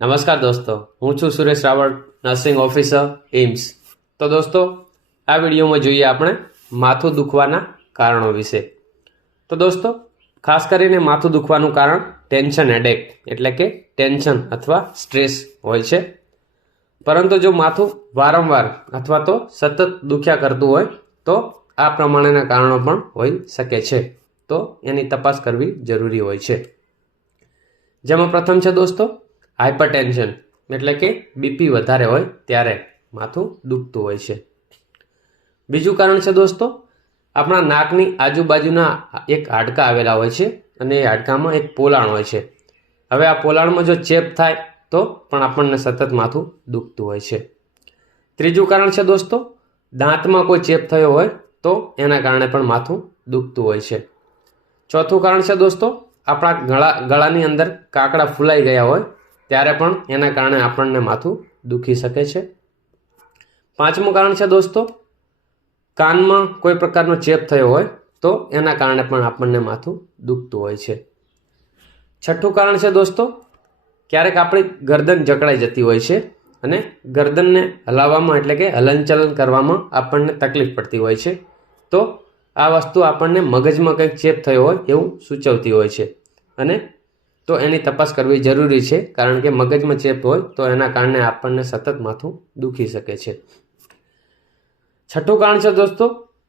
નમસ્કાર દોસ્તો, હું છું Suresh Raval, nursing officer AIIMS તો દોસ્તો, આ વિડીયોમાં જોઈએ આપણે માથું દુખવાના કારણો વિશે. તો દોસ્તો, ખાસ કરીને માથું દુખવાનું કારણ ટેન્શન હેડેક એટલે કે ટેન્શન અથવા સ્ટ્રેસ હોય છે. પરંતુ જો માથું વારંવાર અથવા તો સતત દુખ્યા કરતું હોય, તો આ પ્રમાણેના કારણો પણ હોઈ શકે છે. તો એની તપાસ કરવી જરૂરી હોય છે. જેમાં પ્રથમ છે દોસ્તો હાઇપર ટેન્શન એટલે કે બીપી વધારે હોય ત્યારે માથું દુખતું હોય છે. બીજું કારણ છે દોસ્તો, આપણા નાકની આજુબાજુના એક હાડકા આવેલા હોય છે અને એ હાડકામાં એક પોલાણ હોય છે. હવે આ પોલાણમાં જો ચેપ થાય તો પણ આપણને સતત માથું દુખતું હોય છે. ત્રીજું કારણ છે દોસ્તો, દાંતમાં કોઈ ચેપ થયો હોય તો એના કારણે પણ માથું દુખતું હોય છે. ચોથું કારણ છે દોસ્તો, આપણા ગળા, ગળાની અંદર કાકડા ફૂલાઈ ગયા હોય ત્યારે પણ એના કારણે આપણને માથું દુખી શકે છે. પાંચમું કારણ છે દોસ્તો, કાનમાં કોઈ પ્રકારનો ચેપ થયો હોય તો એના કારણે પણ આપણને માથું દુખતું હોય છે. છઠ્ઠું કારણ છે દોસ્તો, ક્યારેક આપણી ગરદન જકડાઈ જતી હોય છે અને ગરદનને હલાવવામાં એટલે કે હલનચલન કરવામાં આપણને તકલીફ પડતી હોય છે. તો આ વસ્તુ આપણને મગજમાં કંઈક ચેપ થયો હોય એવું સૂચવતી હોય છે અને તો એની તપાસ કરવી જરૂરી છે, કારણ કે મગજમાં ચેપ હોય તો એના કારણે આપણને સતત માથું દુખી શકે છે. છઠ્ઠું કારણ છે દોસ્તો,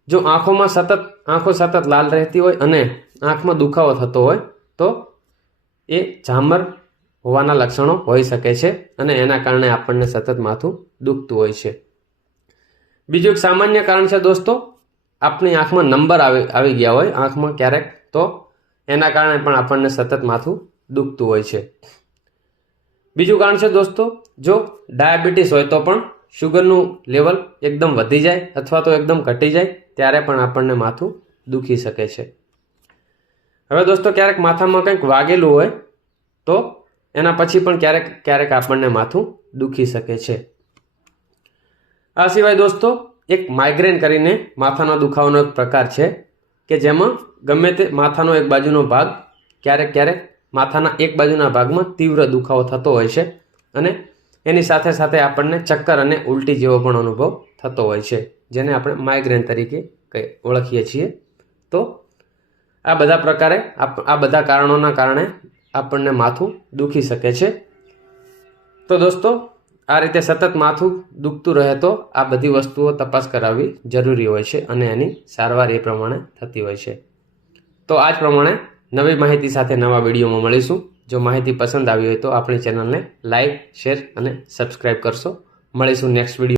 જો આંખોમાં સતત, આંખો સતત લાલ રહેતી હોય અને આંખમાં દુખાવો થતો હોય, તો એ ઝામર હોવાના લક્ષણો હોઈ શકે છે અને એના કારણે આપણને સતત માથું દુખતું હોય છે. બીજું એક સામાન્ય કારણ છે દોસ્તો, આપણી આંખમાં નંબર આવી આવી ગયા હોય, આંખમાં ક્યારેક, તો એના કારણે પણ આપણને સતત માથું દુખતું હોય છે. બીજું કારણ છે દોસ્તો, જો ડાયાબિટીસ હોય તો પણ શુગરનું લેવલ એકદમ વધી જાય અથવા તો એકદમ ઘટી જાય, ત્યારે પણ આપણને માથું દુખી શકે છે. હવે દોસ્તો, ક્યારેક માથામાં કંઈક વાગેલું હોય, તો એના પછી પણ ક્યારેક ક્યારેક આપણને માથું દુખી શકે છે. આ સિવાય દોસ્તો, એક માઇગ્રેન કરીને માથાના દુખાવાનો એક પ્રકાર છે કે જેમાં ગમે તે માથાનો એક બાજુનો ભાગ ક્યારેક ક્યારેક માથાના એક બાજુના ભાગમાં તીવ્ર દુખાવો થતો હોય છે અને એની સાથે સાથે આપણને ચક્કર અને ઉલટી જેવો પણ અનુભવ થતો હોય છે, જેને આપણે માઇગ્રેન તરીકે કહી ઓળખીએ છીએ. તો આ બધા પ્રકારે આ બધા કારણોના કારણે આપણને માથું દુખી શકે છે. તો દોસ્તો, આ રીતે સતત માથું દુખતું રહે તો આ બધી વસ્તુઓ તપાસ કરાવવી જરૂરી હોય છે અને એની સારવાર એ પ્રમાણે થતી હોય છે. તો આ જ પ્રમાણે નવી માહિતી સાથે નવા વિડીયોમાં મળીશું. જો માહિતી પસંદ આવી હોય તો આપણી ચેનલને લાઇક શેર અને સબસ્ક્રાઈબ કરશો. મળીશું નેક્સ્ટ વીડિયો